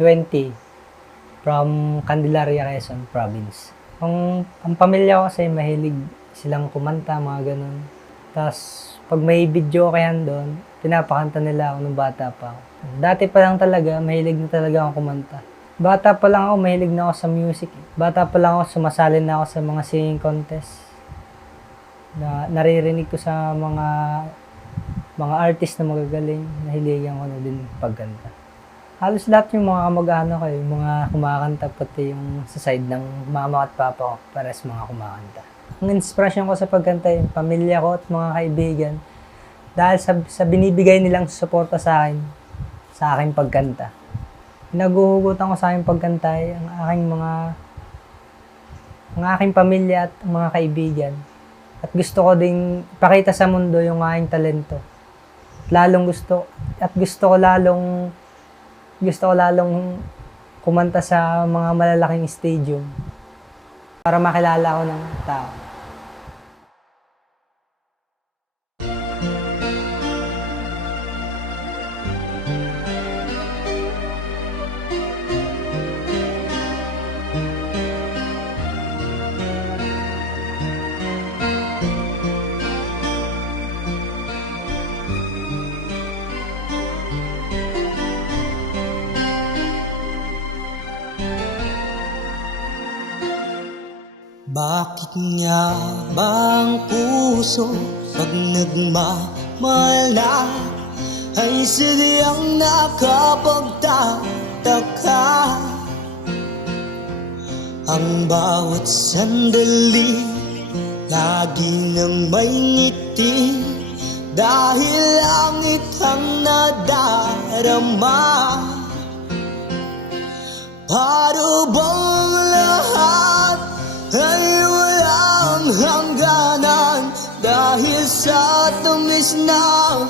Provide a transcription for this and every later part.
20 from Candelaria, Quezon Province. Ang pamilya ko kasi mahilig silang kumanta, mga ganun. Tapos, pag may video kayan doon, pinapakanta nila ako nung bata pa ako. Dati pa lang talaga, mahilig na talaga ako kumanta. Bata pa lang ako, mahilig na ako sa music. Bata pa lang ako, sumasali na ako sa mga singing contest. Naririnig ko sa mga artist na magagaling, nahiligan ko na din pagkanta. Halos lahat yung mga kamag-anak ko, yung mga kumakanta, pati yung sa side ng mama at papa ko, pares mga kumakanta. Ang inspirasyon ko sa pagkanta, yung pamilya ko at mga kaibigan, dahil sa binibigay nilang suporta sa aking pagkanta. Naguhugutan ko sa aking pagkanta ang aking pamilya at mga kaibigan. At gusto ko ding ipakita sa mundo yung aking talento. Gusto ko lalong kumanta sa mga malalaking stadium para makilala ko ng tao. Bakit nga bang puso pag nagmamala ay sadyang nakapagtataka? Ang bawat sandali lagi nang may ngiti dahil langit ang nadarama. Para bang lahat ay walang hangganan dahil sa tamis na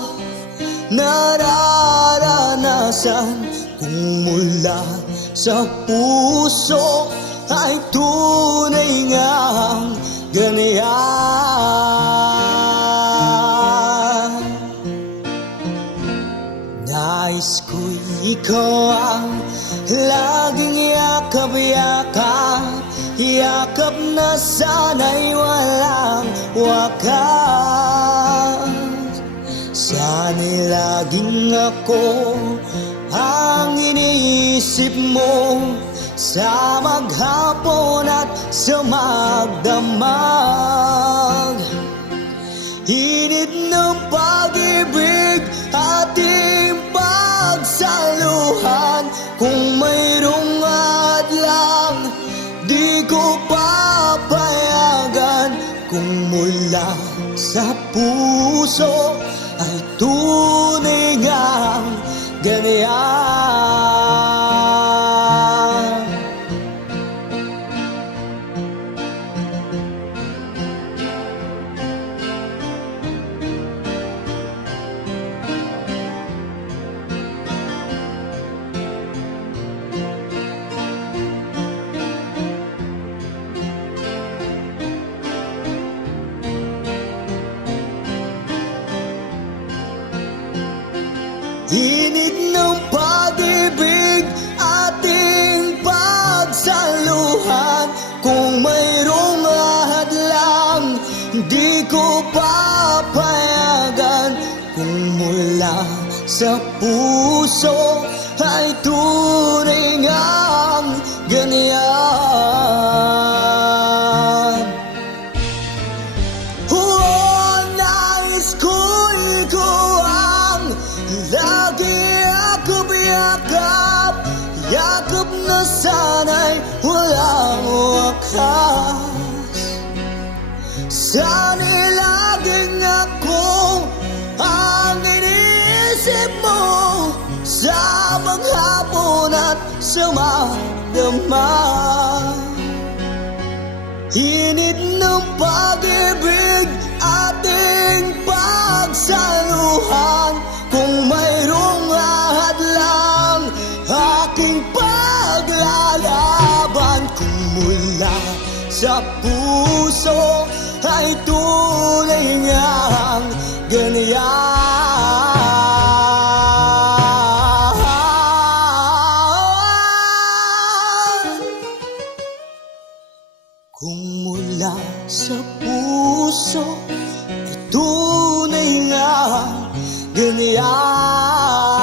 nararanasan. Kung mula sa puso ay tunay ngang ganyan. Nais ko'y ikaw ang laging yakap-yakap, yakap na sana'y walang wakas. Sana'y laging ako ang iniisip mo sa maghapon at sa magdamag. Init ng pag-ibig ating pagsaluhan, kung mayroong adlang di ko papayagan. Kung mula sa puso ay tunay ngang ganyan. Init ng pag-ibig ating pagsaluhan, kung mayroong hadlang di ko papayagan. Kung mula sa puso ay tunay ngang ganyan. Oh, nais ko'y ikaw lagi yakap-yakap, yakap na sana'y walang wakas. Sana'y laging ako ang iniisip mo sa maghapon at sa magdamag. Init ng pag-ibig ating pagsaluhan, kung mayroong hadlang aking paglalaban. Kung mula sa puso ay tunay ngang ganyan. mula sa puso ay tunay nga ganyan.